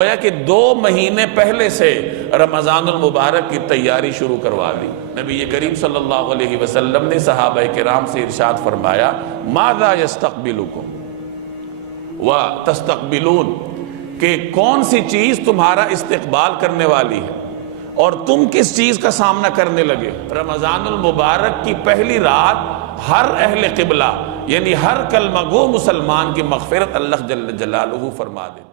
گویا کہ 2 مہینے پہلے سے رمضان المبارک کی تیاری شروع کروا دی۔ نبی کریم صلی اللہ علیہ وسلم نے صحابہ کرام سے ارشاد فرمایا ماذا یستقبلکم وتستقبلون، کہ کون سی چیز تمہارا استقبال کرنے والی ہے اور تم کس چیز کا سامنا کرنے لگے۔ رمضان المبارک کی پہلی رات ہر اہل قبلہ یعنی ہر کلمہ گو مسلمان کی مغفرت اللہ جل جلالہ فرما دیتے ہیں۔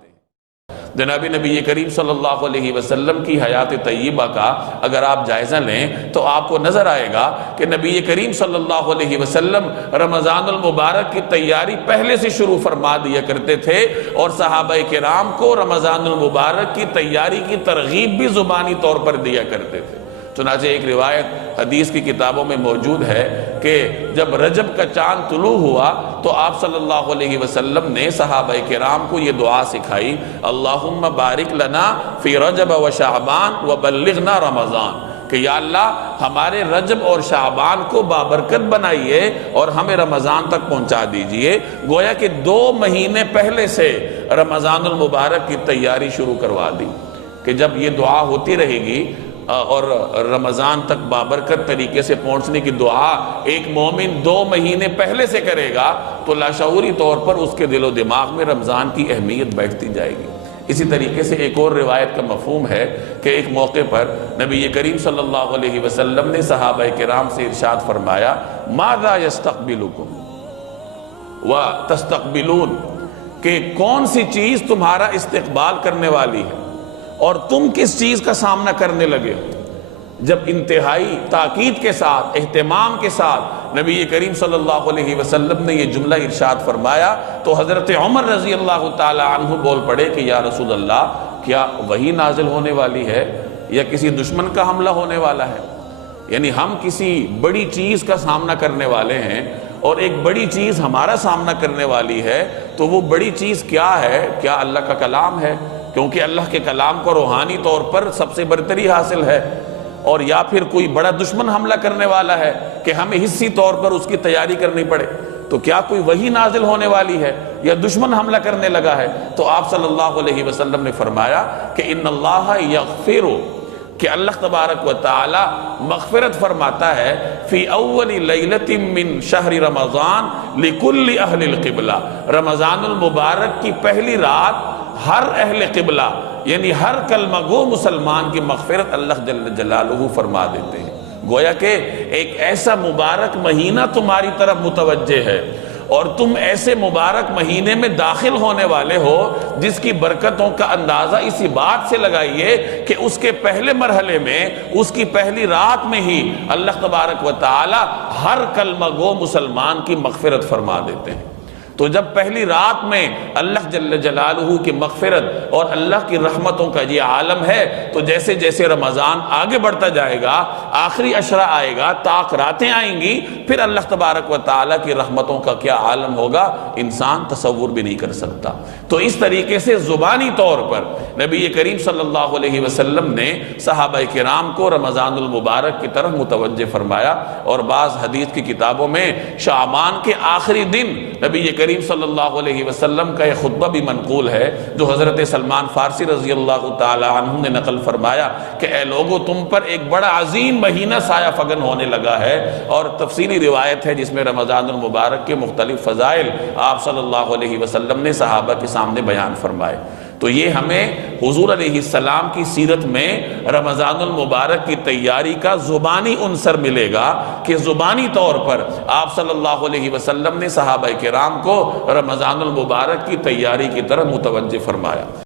جناب نبی کریم صلی اللہ علیہ وسلم کی حیات طیبہ کا اگر آپ جائزہ لیں تو آپ کو نظر آئے گا کہ نبی کریم صلی اللہ علیہ وسلم رمضان المبارک کی تیاری پہلے سے شروع فرما دیا کرتے تھے، اور صحابہ کرام کو رمضان المبارک کی تیاری کی ترغیب بھی زبانی طور پر دیا کرتے تھے۔ چنانچہ ایک روایت حدیث کی کتابوں میں موجود ہے کہ جب رجب کا چاند طلوع ہوا تو آپ صلی اللہ علیہ وسلم نے صحابہ کرام کو یہ دعا سکھائی، اللہم بارک لنا فی رجب و شعبان وبلغنا رمضان، کہ یا اللہ ہمارے رجب اور شعبان کو بابرکت بنائیے اور ہمیں رمضان تک پہنچا دیجئے۔ گویا کہ 2 مہینے پہلے سے رمضان المبارک کی تیاری شروع کروا دی کہ جب یہ دعا ہوتی رہے گی اور رمضان تک بابرکت طریقے سے پہنچنے کی دعا ایک مومن 2 مہینے پہلے سے کرے گا تو لاشعوری طور پر اس کے دل و دماغ میں رمضان کی اہمیت بیٹھتی جائے گی۔ اسی طریقے سے ایک اور روایت کا مفہوم ہے کہ ایک موقع پر نبی کریم صلی اللہ علیہ وسلم نے صحابہ کرام سے ارشاد فرمایا ماذا یستقبلکم وتستقبلون، کہ کون سی چیز تمہارا استقبال کرنے والی ہے اور تم کس چیز کا سامنا کرنے لگے۔ جب انتہائی تاکید کے ساتھ اہتمام کے ساتھ نبی کریم صلی اللہ علیہ وسلم نے یہ جملہ ارشاد فرمایا تو حضرت عمر رضی اللہ تعالی عنہ بول پڑے کہ یا رسول اللہ، کیا وحی نازل ہونے والی ہے یا کسی دشمن کا حملہ ہونے والا ہے؟ یعنی ہم کسی بڑی چیز کا سامنا کرنے والے ہیں اور ایک بڑی چیز ہمارا سامنا کرنے والی ہے، تو وہ بڑی چیز کیا ہے؟ کیا اللہ کا کلام ہے؟ کیونکہ اللہ کے کلام کو روحانی طور پر سب سے برتری حاصل ہے، اور یا پھر کوئی بڑا دشمن حملہ کرنے والا ہے کہ ہمیں حصی طور پر اس کی تیاری کرنی پڑے، تو کیا کوئی وحی نازل ہونے والی ہے یا دشمن حملہ کرنے لگا ہے؟ تو آپ صلی اللہ علیہ وسلم نے فرمایا کہ ان اللہ یغفر، کہ اللہ تبارک و تعالی مغفرت فرماتا ہے فی اول لیلۃ من شہر رمضان لکل اہل القبلہ، رمضان المبارک کی پہلی رات ہر اہل قبلہ یعنی ہر کلمہ گو مسلمان کی مغفرت اللہ جل جلالہ فرما دیتے ہیں۔ گویا کہ ایک ایسا مبارک مہینہ تمہاری طرف متوجہ ہے اور تم ایسے مبارک مہینے میں داخل ہونے والے ہو جس کی برکتوں کا اندازہ اسی بات سے لگائیے کہ اس کے پہلے مرحلے میں، اس کی پہلی رات میں ہی اللہ تبارک و تعالی ہر کلمہ گو مسلمان کی مغفرت فرما دیتے ہیں۔ تو جب پہلی رات میں اللہ جل جلالہ کی مغفرت اور اللہ کی رحمتوں کا یہ عالم ہے، تو جیسے جیسے رمضان آگے بڑھتا جائے گا، آخری عشرہ آئے گا، طاق راتیں آئیں گی، پھر اللہ تبارک و تعالیٰ کی رحمتوں کا کیا عالم ہوگا انسان تصور بھی نہیں کر سکتا۔ تو اس طریقے سے زبانی طور پر نبی کریم صلی اللہ علیہ وسلم نے صحابہ کرام کو رمضان المبارک کی طرف متوجہ فرمایا، اور بعض حدیث کی کتابوں میں شعبان کے آخری دن نبی کریم صلی اللہ علیہ وسلم کا ایک خطبہ بھی منقول ہے جو حضرت سلمان فارسی رضی اللہ تعالی عنہ نے نقل فرمایا کہ اے لوگو، تم پر ایک بڑا عظیم مہینہ سایہ فگن ہونے لگا ہے، اور تفصیلی روایت ہے جس میں رمضان المبارک کے مختلف فضائل آپ صلی اللہ علیہ وسلم نے صحابہ کے سامنے بیان فرمائے۔ تو یہ ہمیں حضور علیہ السلام کی سیرت میں رمضان المبارک کی تیاری کا زبانی عنصر ملے گا کہ زبانی طور پر آپ صلی اللہ علیہ وسلم نے صحابہ کرام کو رمضان المبارک کی تیاری کی طرف متوجہ فرمایا۔